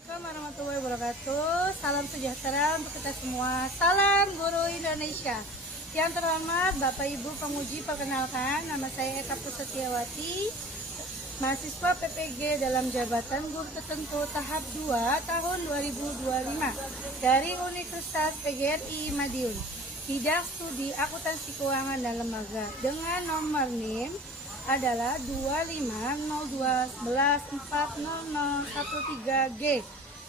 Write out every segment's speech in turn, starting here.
Assalamualaikum warahmatullahi wabarakatuh. Salam sejahtera untuk kita semua. Salam Guru Indonesia. Yang terhormat Bapak Ibu penguji, perkenalkan nama saya Eka Pusetiawati, mahasiswa PPG dalam jabatan guru tertentu tahap 2 tahun 2025 dari Universitas PGRI Madiun. Bidang studi akuntansi keuangan dan lembaga dengan nomor NIM adalah 2502114013G.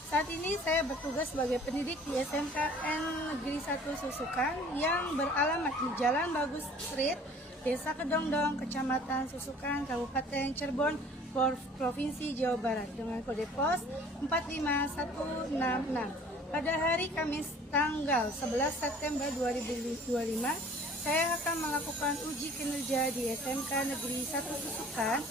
Saat ini saya bertugas sebagai pendidik di SMKN Negeri 1 Susukan yang beralamat di Jalan Bagus Street, Desa Kedongdong, Kecamatan Susukan, Kabupaten Cirebon, Provinsi Jawa Barat dengan kode pos 45166. Pada hari Kamis tanggal 11 September 2025, saya akan melakukan uji kinerja di SMK Negeri 1 Susukan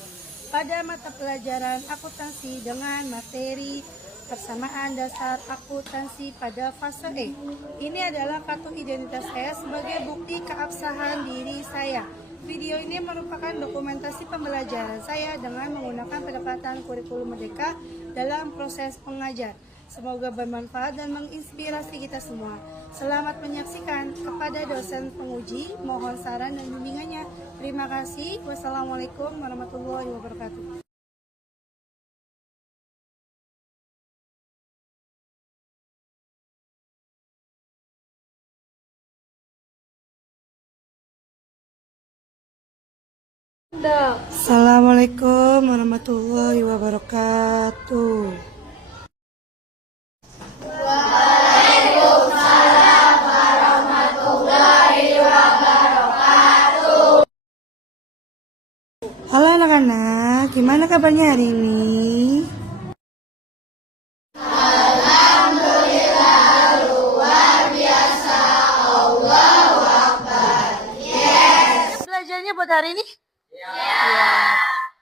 pada mata pelajaran akuntansi dengan materi persamaan dasar akuntansi pada fase E. Ini adalah kartu identitas saya sebagai bukti keabsahan diri saya. Video ini merupakan dokumentasi pembelajaran saya dengan menggunakan pendekatan kurikulum merdeka dalam proses pengajar. Semoga bermanfaat dan menginspirasi kita semua. Selamat menyaksikan. Kepada dosen penguji, mohon saran dan bimbingannya. Terima kasih. Wassalamualaikum warahmatullahi wabarakatuh. Assalamualaikum warahmatullahi wabarakatuh. Halo anak-anak, gimana kabarnya hari ini? Alhamdulillah, luar biasa. Allahu Akbar. Yes. Belajarnya buat hari ini? Ya.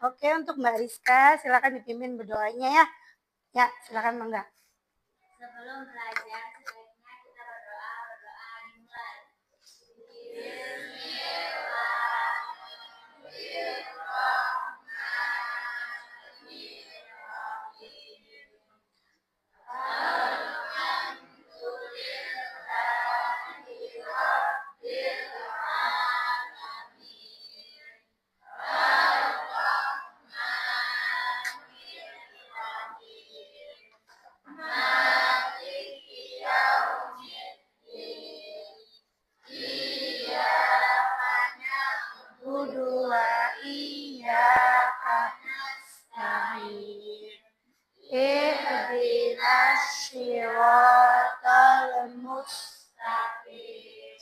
Oke, untuk Mbak Rizka, silakan dipimpin berdoanya ya. Ya, silakan Mangga. Sebelum belajar, sebaiknya kita berdoa dimulai. Dua iyyaka nasta'in. Ihdinas shiratal mustaqim.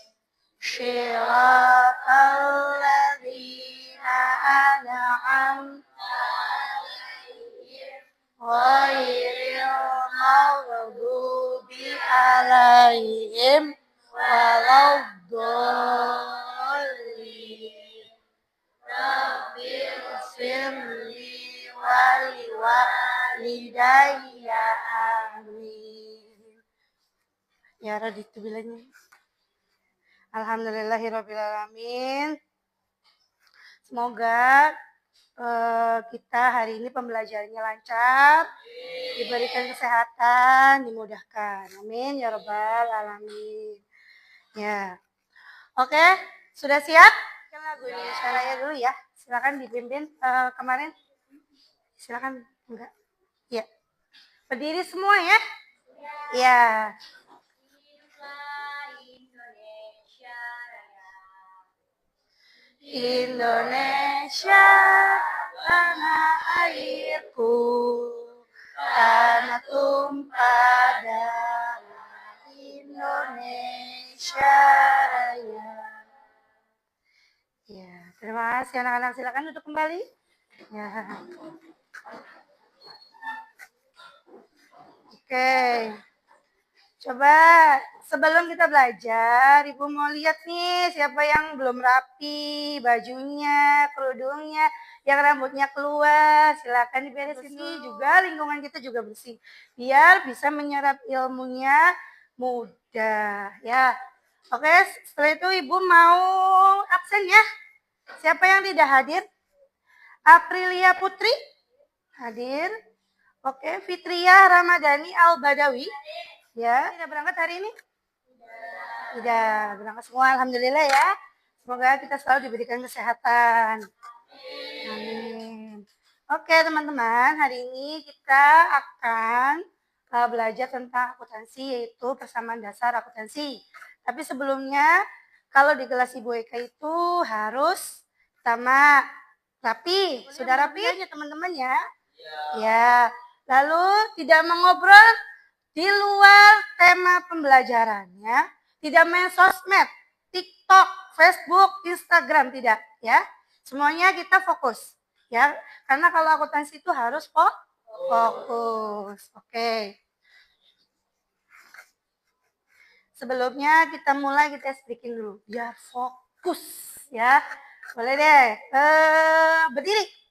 Shiratal ladzina an'amta 'alaihim ghairil maghdubi 'alaihim waladdallin. Rabbil firli wali walidayya amin. Ya raditu bilanya. Alhamdulillahirrabbilalamin. Semoga kita hari ini pembelajarannya lancar, diberikan kesehatan, dimudahkan. Amin ya rabbal alamin. Ya. Oke, sudah siap? Kan lagu Indonesia Raya dulu ya. Silakan dipimpin kemarin. Silakan enggak? Ya. Berdiri semua ya? Ya. Indonesia tanah airku, tanah tumpah darah Indonesia Raya. Ya, terima kasih anak-anak, silakan duduk kembali. Ya. Oke. Coba sebelum kita belajar, Ibu mau lihat nih siapa yang belum rapi, bajunya, kerudungnya, yang rambutnya keluar, silakan diberesin nih juga, lingkungan kita juga bersih. Biar bisa menyerap ilmunya mudah ya. Oke, setelah itu Ibu mau absen ya. Siapa yang tidak hadir? Aprilia Putri hadir. Oke, Fitria Ramadhani Al-Badawi. Ya, tidak berangkat hari ini? Tidak, berangkat semua. Alhamdulillah ya. Semoga kita selalu diberikan kesehatan. Amin. Oke teman-teman, hari ini kita akan belajar tentang akuntansi, yaitu persamaan dasar akuntansi. Tapi sebelumnya, kalau di kelas Ibu Eka itu harus sama rapi. Sudah rapi aja teman-teman ya? Ya. Lalu tidak mengobrol di luar tema pembelajarannya. Tidak main sosmed, TikTok, Facebook, Instagram, tidak ya. Semuanya kita fokus ya. Karena kalau akuntansi itu harus fokus. Oke. Sebelumnya kita mulai, kita speaking dulu biar fokus ya. Boleh deh. Berdiri.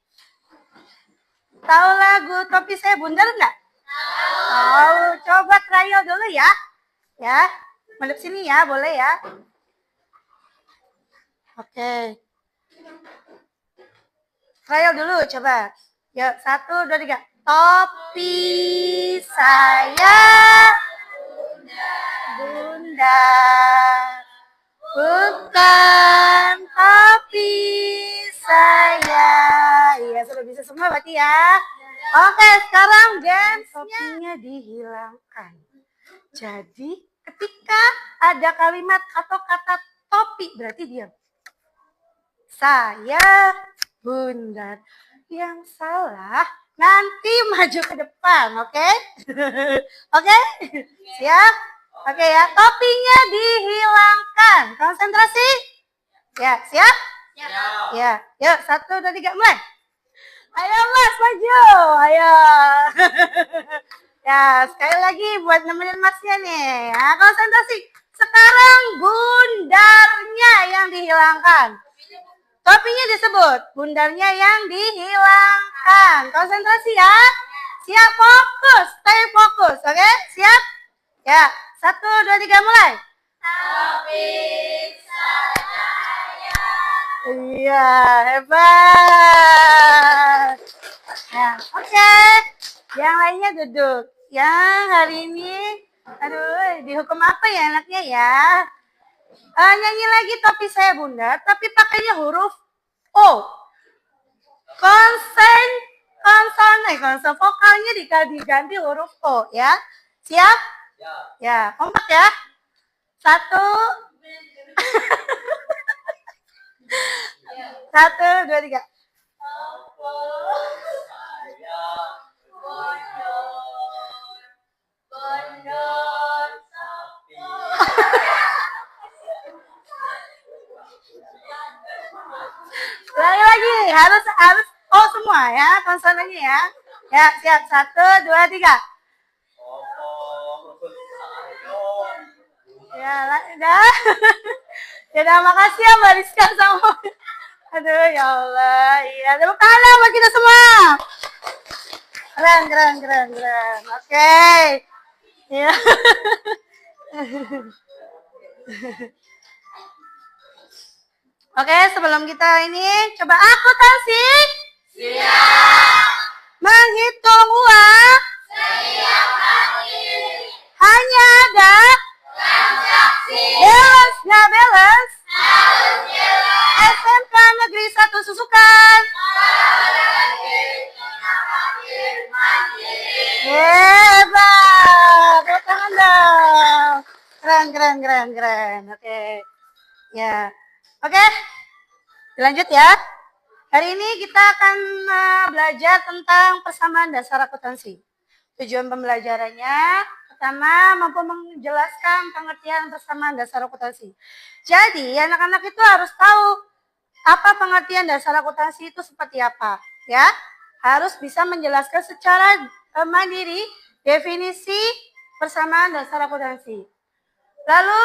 Tahu lagu Topi Saya Bundar enggak? Tahu. Coba trial dulu ya. Ya. Madep sini ya, boleh ya. Oke. Trial dulu, coba. Yuk, 1, 2, 3. Topi saya bundar, bukan topi saya. Iya, sudah bisa semua berarti ya. Oke, sekarang dance-nya. Topinya dihilangkan. Jadi, ketika ada kalimat atau kata topi, berarti diam. Saya bundar. Yang salah nanti maju ke depan, oke? Oke? Siap? Oke ya, topinya dihilangkan. Konsentrasi? Ya, siap? Ya, yuk 1, 2, 3, mulai. Ayo Mas, maju. Ayo. Ya, sekali lagi buat nemenin Masnya nih. Ya, konsentrasi. Sekarang bundarnya yang dihilangkan. Topinya disebut, bundarnya yang dihilangkan. Konsentrasi ya. Siap, fokus, stay fokus, oke? Siap? Ya, 1, 2, 3, mulai. Topi saya. Iya, hebat. Ya, oke. Yang lainnya duduk. Yang hari ini, aduh, dihukum apa ya enaknya ya? Nyanyi lagi Topi Saya Bundar, tapi pakainya huruf O. Konson vokalnya diganti huruf O ya. Siap? Ya, kompak ya. 1, 1, 2, 3. Lagi harus oh semua ya konsonannya ya. Ya, siap. 1, 2, 3. Ya, udah. Ya udah, makasih ya Mbak Rizka sama. Aduh, ya Allah. Iya, tepuk tangan buat kita semua. Keren. Oke. Ya. Oke, sebelum kita ini coba akuntansi. Siap. Menghitung uang. Setiap hari. Hanya ada transaksi. Balance nggak balance? Harus jelas. SMK Negeri 1 Susukan. Hebat. Tepuk tangan dong. Keren. Oke. Ya. Oke, lanjut ya. Hari ini kita akan belajar tentang persamaan dasar akuntansi. Tujuan pembelajarannya, pertama, mampu menjelaskan pengertian persamaan dasar akuntansi. Jadi, anak-anak itu harus tahu apa pengertian dasar akuntansi itu seperti apa. Ya, harus bisa menjelaskan secara mandiri definisi persamaan dasar akuntansi. Lalu,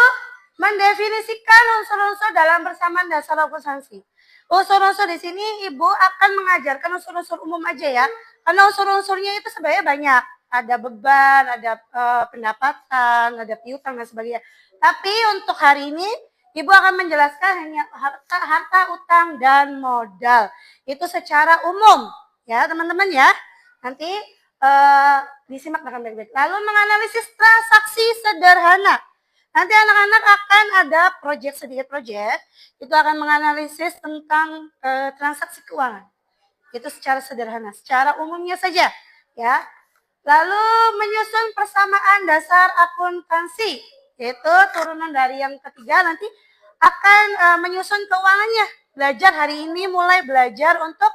mendefinisikan unsur-unsur dalam persamaan dasar akuntansi. Unsur-unsur di sini Ibu akan mengajarkan unsur-unsur umum aja ya. Karena unsur-unsurnya itu sebenarnya banyak. Ada beban, ada pendapatan, ada piutang dan sebagainya. Tapi untuk hari ini Ibu akan menjelaskan hanya harta, utang, dan modal. Itu secara umum ya teman-teman ya. Nanti Disimak dengan baik-baik. Lalu menganalisis transaksi sederhana. Nanti anak-anak akan ada sedikit proyek, itu akan menganalisis tentang transaksi keuangan. Itu secara sederhana, secara umumnya saja, ya. Lalu menyusun persamaan dasar akuntansi, yaitu turunan dari yang ketiga nanti akan menyusun keuangannya. Belajar hari ini mulai belajar untuk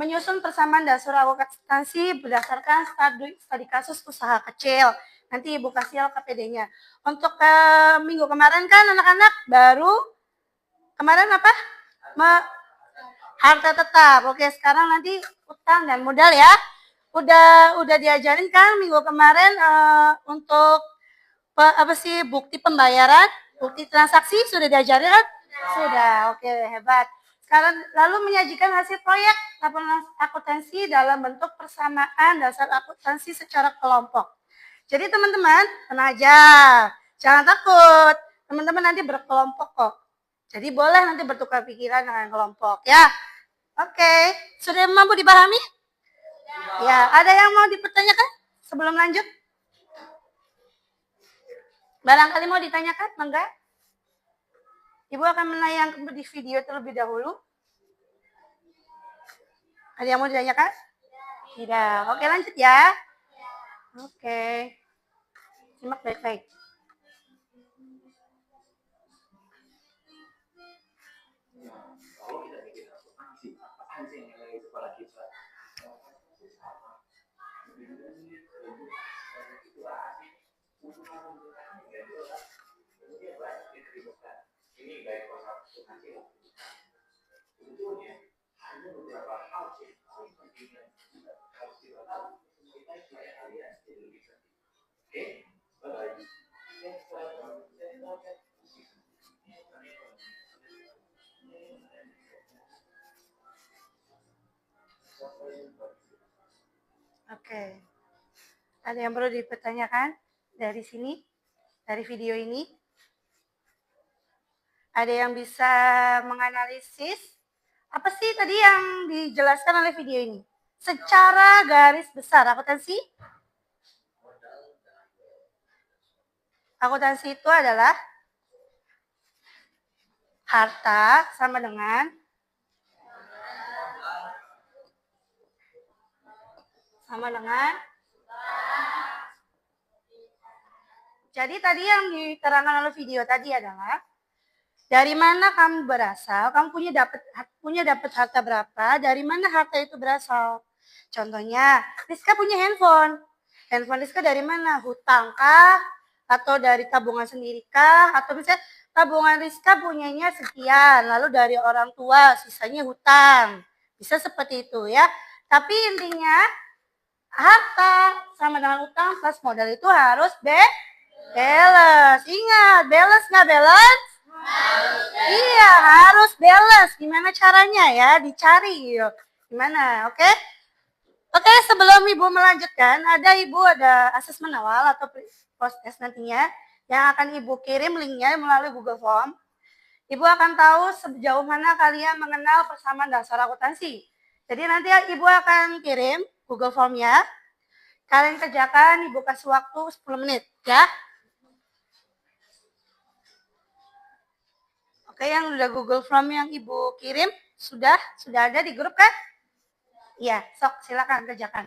menyusun persamaan dasar akuntansi berdasarkan studi kasus usaha kecil. Nanti Ibu kasih LKPD-nya. Untuk minggu kemarin kan anak-anak baru kemarin apa? Harta tetap. Oke, sekarang nanti utang dan modal ya. Udah diajarin kan minggu kemarin untuk bukti pembayaran, bukti transaksi sudah diajarin kan? Sudah. Oke, hebat. Sekarang lalu menyajikan hasil proyek laporan akuntansi dalam bentuk persamaan dasar akuntansi secara kelompok. Jadi teman-teman, tenang aja. Jangan takut. Teman-teman nanti berkelompok kok. Jadi boleh nanti bertukar pikiran dengan kelompok ya. Oke, sudah mampu dipahami? Ya, ada yang mau dipertanyakan sebelum lanjut? Barangkali mau ditanyakan, enggak? Ibu akan menayangkan di video terlebih dahulu. Ada yang mau ditanyakan? Tidak. Oke, lanjut ya. Oke. Simak baik-baik. Oke. Ada yang perlu dipertanyakan dari sini, dari video ini? Ada yang bisa menganalisis apa sih tadi yang dijelaskan oleh video ini? Secara garis besar, akuntansi? Akuntansi itu adalah harta sama dengan jadi tadi yang diterangkan oleh video tadi adalah dari mana kamu berasal, kamu punya dapat harta berapa, dari mana harta itu berasal. Contohnya, Rizka punya handphone. Handphone Rizka dari mana? Hutang kah? Atau dari tabungan sendiri kah? Atau misalnya tabungan Rizka punyanya sekian, lalu dari orang tua sisanya hutang. Bisa seperti itu ya. Tapi intinya harta sama dengan utang plus modal itu harus balance. Ingat, balance nggak balance? Iya, harus balance. Gimana caranya ya? Dicari. Gimana? Oke? Oke, sebelum Ibu melanjutkan, ada asesmen awal atau post-test nantinya yang akan Ibu kirim linknya melalui Google Form. Ibu akan tahu sejauh mana kalian mengenal persamaan dasar akuntansi. Jadi nanti Ibu akan kirim Google Form-nya. Kalian kerjakan, Ibu kasih waktu 10 menit ya. Oke, yang udah Google Form yang Ibu kirim sudah ada di grup kan? Iya, sok silakan kerjakan.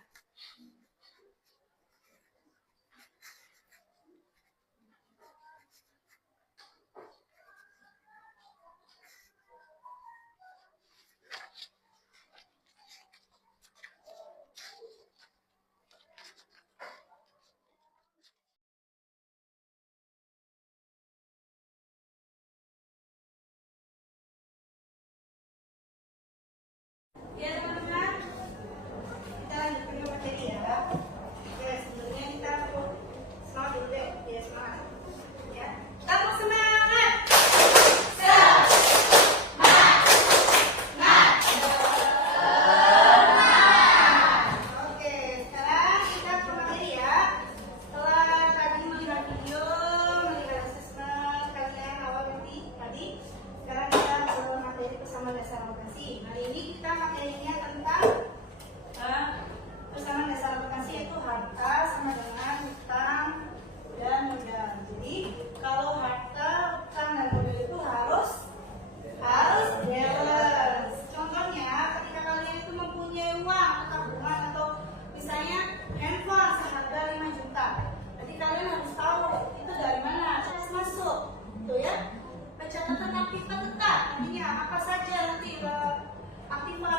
Ya teman-teman, kita lanjutkan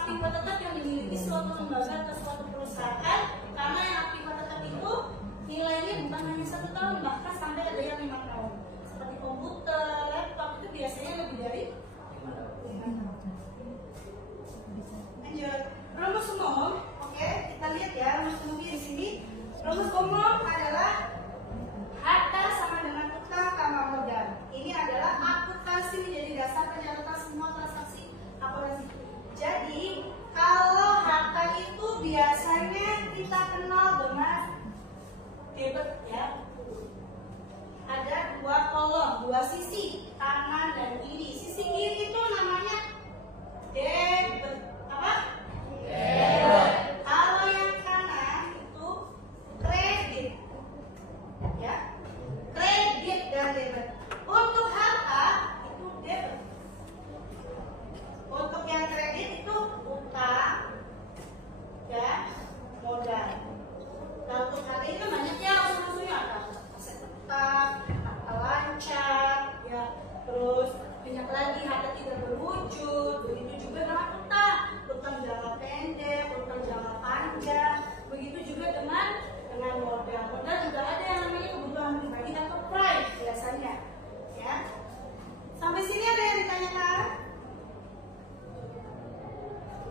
aktiva tetap yang dimiliki suatu lembaga atau suatu perusahaan, karena yang aktiva tetap itu nilainya bukan hanya 1 tahun, bahkan sampai ada yang 5 tahun. Seperti komputer, laptop itu biasanya lebih dari 5 tahun. Lanjut, rumus umum. Oke, kita lihat ya rumus umumnya di sini. Rumus umum adalah harta sama dengan utang tambah modal. Ini adalah akuntansi menjadi dasar penyertaan semua transaksi akuntansi. Jadi kalau harta itu biasanya kita kenal dengan debit ya. Ada 2 kolom, 2 sisi, kanan dan kiri. Sisi kiri itu namanya debit. Apa? Debit. Kalau yang kanan itu kredit. Ya. Kredit dan debit. Untuk harta itu debit. Untuk yang kredit itu utang ya, modal. Nah, untuk harta itu banyaknya unsur-unsurnya, ada aset tetap, harta lancar, ya, terus banyak lagi harta tidak berwujud. Begitu juga dengan utang, utang jangka pendek, utang jangka panjang. Begitu juga dengan modal. Modal juga ada yang namanya kebutuhan pribadi atau prime biasanya, ya. Sampai sini ada yang ditanyakan?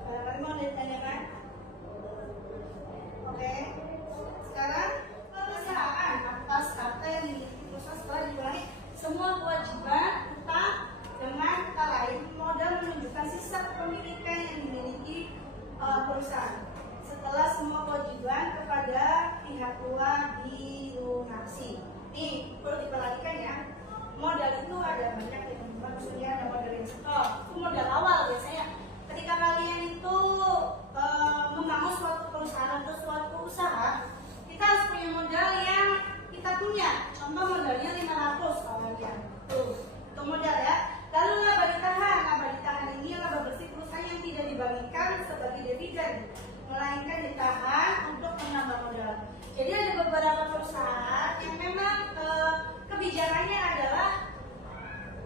Barangkali mau ditanyakan? Oke. Sekarang perusahaan atas harta yang dimiliki perusahaan setelah dikurangi semua kewajiban utang dengan kata lain modal menunjukkan sisa kepemilikan yang dimiliki perusahaan setelah semua kewajiban kepada pihak luar dilunasi. Nih perlu diperhatikan ya, modal itu ada banyak ya teman-teman. Maksudnya ada modal yang setor, itu modal awal biasanya. Ketika kalian itu membangun suatu perusahaan atau suatu usaha, kita harus punya modal yang kita punya. Contoh modalnya 500 awalnya. Itu modal ya. Lalu laba ditahan. Laba ditahan ini laba bersih perusahaan yang tidak dibagikan sebagai dividen, melainkan ditahan untuk menambah modal. Jadi ada beberapa perusahaan yang memang kebijakannya adalah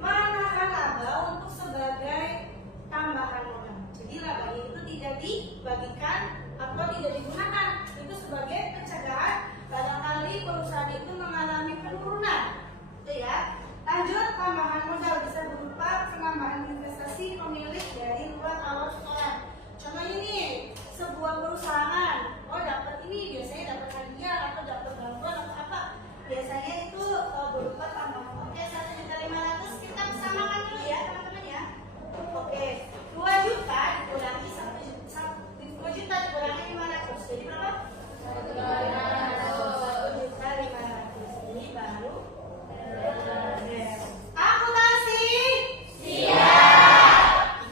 menahan laba untuk sebagai tambahan modal. Jadi labanya itu tidak dibagikan atau tidak digunakan. Itu sebagai pencegahan barangkali perusahaan itu mengalami penurunan. Itu ya. Lanjut, tambahan modal bisa berupa penambahan investasi pemilik dari luar awal sekolah. Contohnya nih, sebuah perusahaan, dapat ini biasanya dapat hadiah atau dapat bantuan atau apa. Biasanya itu berupa tambahan. Oke, 1.500.000 kita samakan dulu ya teman-teman ya. Oke, 2 juta dikurangi 2 juta dikurangi 500. Jadi berapa? 1.500.000. Ini baru akuntansi. Siap.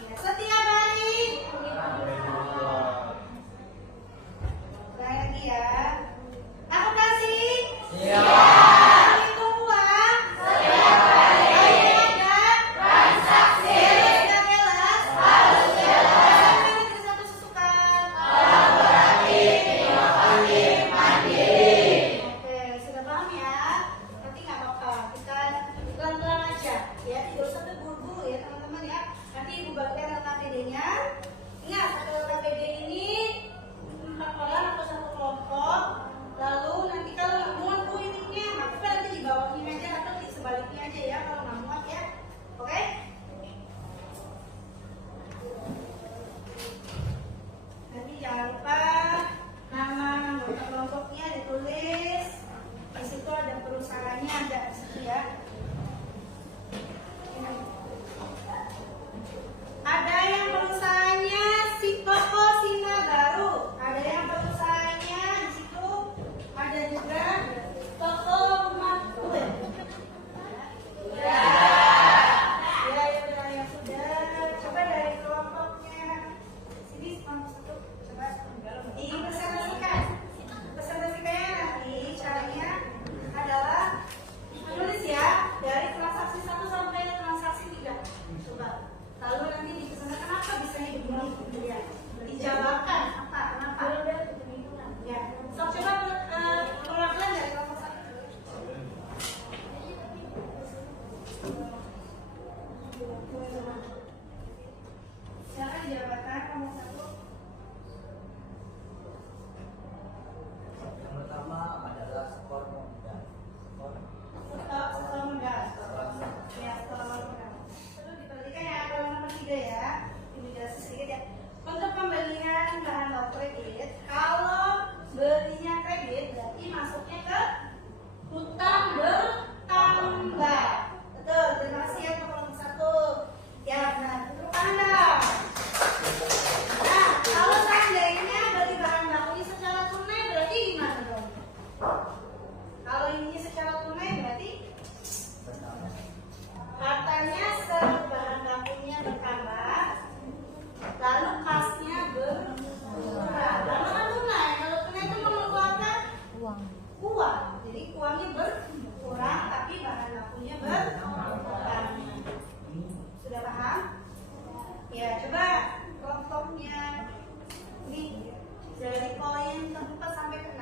dari poin ke-4 sampai ke-6.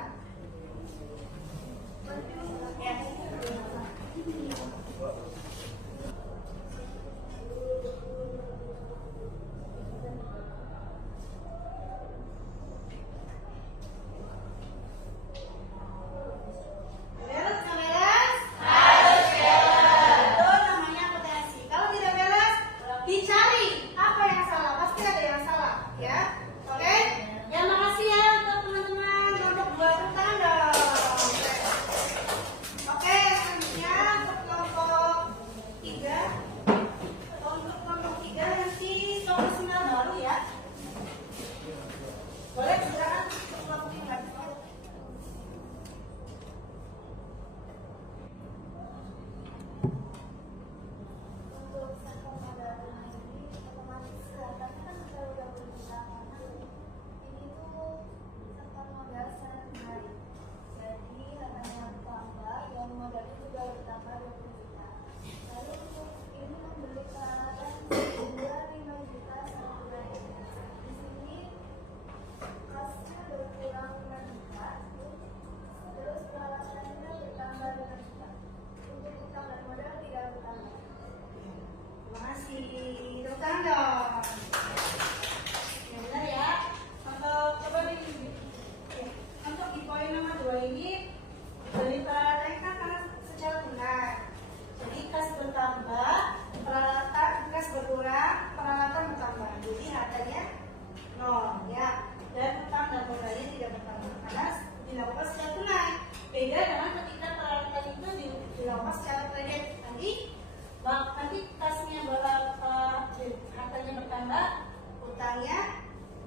Ya. Beres nggak beres? Harus beres. Itu namanya potensi. Kalau tidak beres, dicari apa yang salah. Pasti ada yang salah, ya. Oke? Ya, makasih ya untuk teman-teman untuk buat tanda. Oke, selanjutnya untuk kelompok 3. Untuk kelompok 3 nanti solusinya baru ya. Boleh silakan untuk kelompok 3. Untuk sektor modalnya ini otomatis kelihatannya kan udah berbilang karena ini tuh sektor modal sehari-hari. Jadi harganya bertambah, yang modalnya juga bertambah 20 juta. Lalu untuk ini membeli peralatan sehingga 5 juta satu bulan. Di sini kasnya berkurang 5 juta, terus peralatannya bertambah 5 juta. Untuk utang dan modal tidak bertambah. Terima kasih. Tepuk tangan dong. Ya, benar ya. Untuk coba untuk di poin nomor 2 ini beli peralatan kan karena secara benar. Jadi kas bertambah, kas berkurang, peralatan bertambah. Jadi harganya 0 ya. Dan utang dan modalnya tidak bertambah karena dilakukan secara tunai. Beda dengan ketika peralatan itu dilakukan secara kredit. Nanti kasnya harganya bertambah, utangnya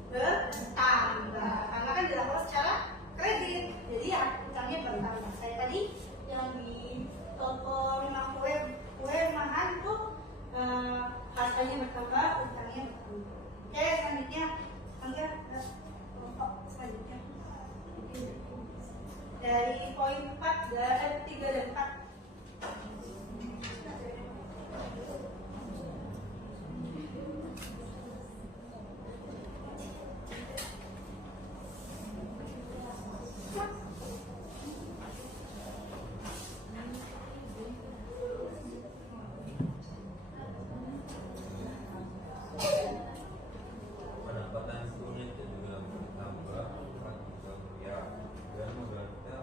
bertambah karena kan dilakukan secara kredit, jadi utangnya bertambah. Saya tadi yang di toko rumah kue rumahan tuh harganya bertambah, utangnya bertambah. Oke, selanjutnya kelompok selanjutnya dari poin 4 dan 3 dan 4. Pendapatan unit juga bertambah 4 juta rupiah dan modalnya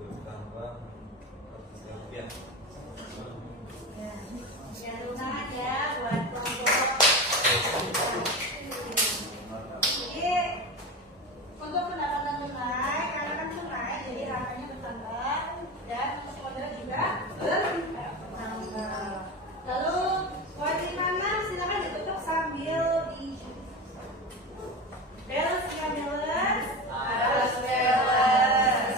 bertambah 4 juta rupiah. Ya, tangan ya buat kelompok. Jadi untuk pendapatan tunai, karena kan tunai, jadi harganya bertambah dan untuk modal juga bertambah. Lalu poin 5 silakan ditutup sambil di beres ya, beres harus beres.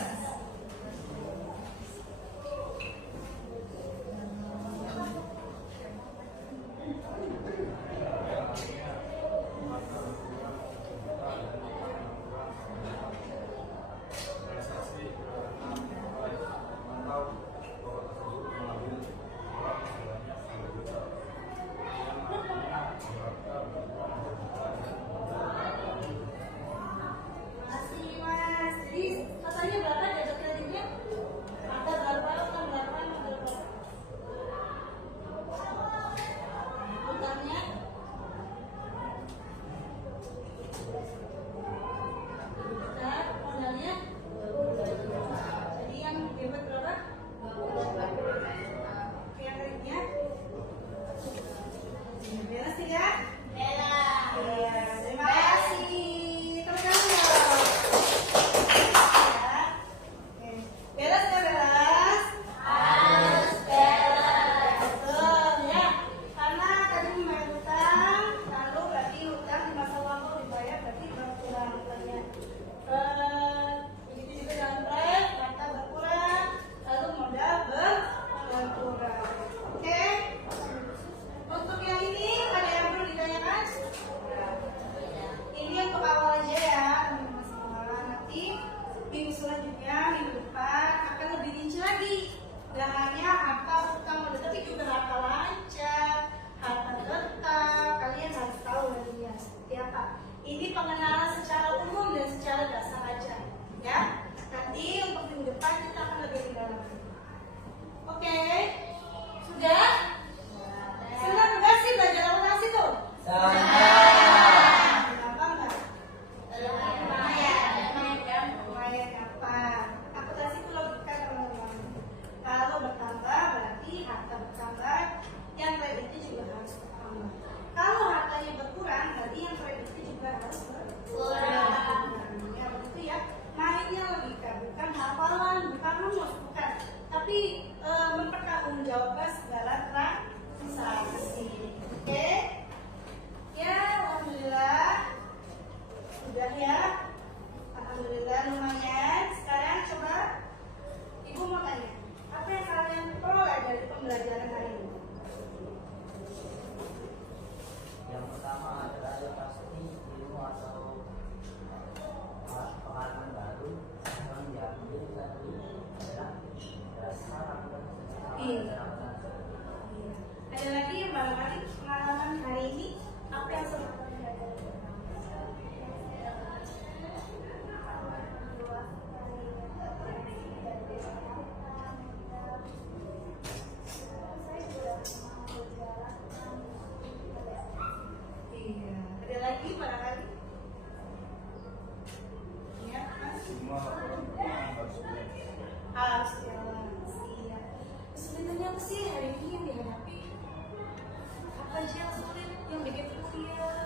Masih mas, jadi katanya berapa debit kreditnya? Ada berapa, utang berapa, modal berapa? Utangnya? Bentar, modalnya? Jadi yang debit berapa? Yang kreditnya? Beres tidak? Beres. Iya, terima kasih. Teman-teman. Beres nggak beres? Harus beres. Betul ya. Karena tadi membayar hutang, lalu berarti hutang di masa lalu dibayar berarti berkurang hutangnya. Begitu juga dengan proyek, harta berkurang, lalu modal berkurang. Oke? Untuk yang ini ada yang perlu ditanyakan? Ini untuk awal aja ya, teman-teman semua. Nanti minggu selanjutnya, minggu depan akan lebih rinci lagi. Gak hanya harta utang modal, tapi juga harta lancar, harta tetap. Kalian harus tahu dari dia seperti apa. Ini pengenalan secara umum dan secara dasar aja, ya. Nanti untuk minggu depan kita akan lebih dalam. Oke, sudah? Senang nggak sih belajar akuntansi tuh? Gampang nggak? Lumayan gampang. Akuntansi itu logika teman-teman. Kalau bertambah berarti harta bertambah, yang kreditnya juga harus bertambah. Kalau hartanya berkurang, berarti yang kreditnya juga harus berkurang. Ya begitu ya. Mainnya logika, bukan hafalan, bukan rumus, bukan. Tapi mempertanggungjawabkan segala transaksi. Oke? Ya, alhamdulillah. Sudah ya. Alhamdulillah lumayan. Sekarang coba Ibu mau tanya, apa yang kalian peroleh dari pembelajaran hari ini? Yang pertama adalah yang pasti ilmu atau pengalaman baru yang diambil tadi adalah dasar Iya. Ada lagi yang barangkali pengalaman hari ini apa yang sempat kalian belajar? Iya. Ada lagi barangkali? Iya, Mas. Harus jalan. Iya. Sebenarnya apa sih hari ini yang dihadapi? Apa aja yang sulit, yang bikin kuliah?